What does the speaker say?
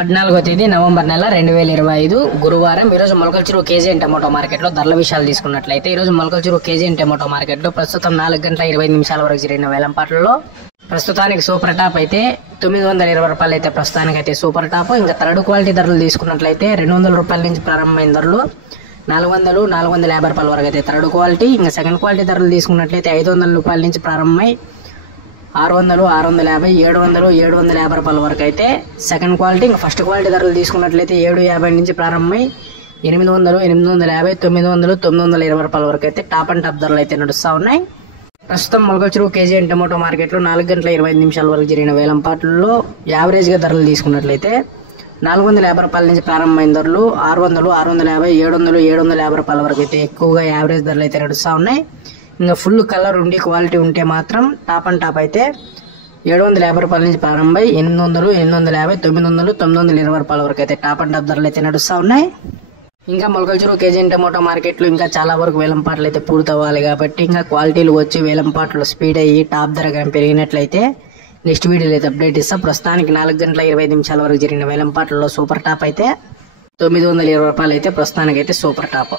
14వ తేదీ నవంబర్ నెల 2025 గురువారం. ఈరోజు మొలకల చెరువు కేజీఎన్ టమోటో మార్కెట్లో ధరల విషయాలు తీసుకున్నట్లయితే ఈరోజు మొలకల చెరువు కేజీఎన్ టమోటో మార్కెట్లో ప్రస్తుతం 4 గంటల 25 నిమిషాల వరకు జరిగిన వేలంపాట్లలో ప్రస్తుతానికి సూపర్ టాప్ అయితే 920 రూపాయలు అయితే ప్రస్తుతానికి అయితే సూపర్ టాప్. ఇంకా థర్డ్ క్వాలిటీ ధరలు తీసుకున్నట్లయితే 200 రూపాయల నుంచి ప్రారంభమైన ధరలు 400, 450 రూపాయల వరకు అయితే థర్డ్ క్వాలిటీ. ఇంకా సెకండ్ క్వాలిటీ ధరలు తీసుకున్నట్లయితే 500 రూపాయల నుంచి ప్రారంభమై 600, 650, 700, 750 రూపాయల వరకు అయితే సెకండ్ క్వాలిటీ. ఇంకా ఫస్ట్ క్వాలిటీ ధరలు తీసుకున్నట్లయితే 750 నుంచి ప్రారంభమై 800, 850, 900, 920 రూపాయల వరకు అయితే టాప్ అండ్ టాప్ ధరలు అయితే నడుస్తూ ఉన్నాయి. ప్రస్తుతం మొలకల చెరువు కేజీఎన్ టమోటో మార్కెట్లో 4 గంటల 25 నిమిషాల వరకు జరిగిన వేలంపాట్లలో యావరేజ్గా ధరలు తీసుకున్నట్లయితే 450 రూపాయల నుంచి ప్రారంభమైన ధరలు 600, 650, 700, 750 రూపాయల వరకు అయితే ఎక్కువగా యావరేజ్ ధరలు అయితే నడుస్తూ ఉన్నాయి. ఇంకా ఫుల్ కలర్ ఉండి క్వాలిటీ ఉంటే మాత్రం టాప్ అండ్ టాప్ అయితే 750 రూపాయల నుంచి ప్రారంభమై 800, 850, 900, 920 రూపాయల వరకు అయితే టాప్ అండ్ టాప్ ధరలు అయితే నడుస్తూ ఉన్నాయి. ఇంకా మొలకల చెరువు కేజీఎన్ టమోటో మార్కెట్లో ఇంకా చాలా వరకు వేలంపాట్లు అయితే పూర్తవ్వాలి కాబట్టి ఇంకా క్వాలిటీలు వచ్చి వేలంపాట్లు స్పీడ్ అయ్యి టాప్ ధర కానీ పెరిగినట్లయితే నెక్స్ట్ వీడియోలో అయితే అప్డేట్ ఇస్తాం. ప్రస్తుతానికి 4 గంటల 25 నిమిషాల వరకు జరిగిన వేలంపాట్లలో సూపర్ టాప్ అయితే 920 రూపాయలు అయితే ప్రస్తుతానికి అయితే సూపర్ టాప్.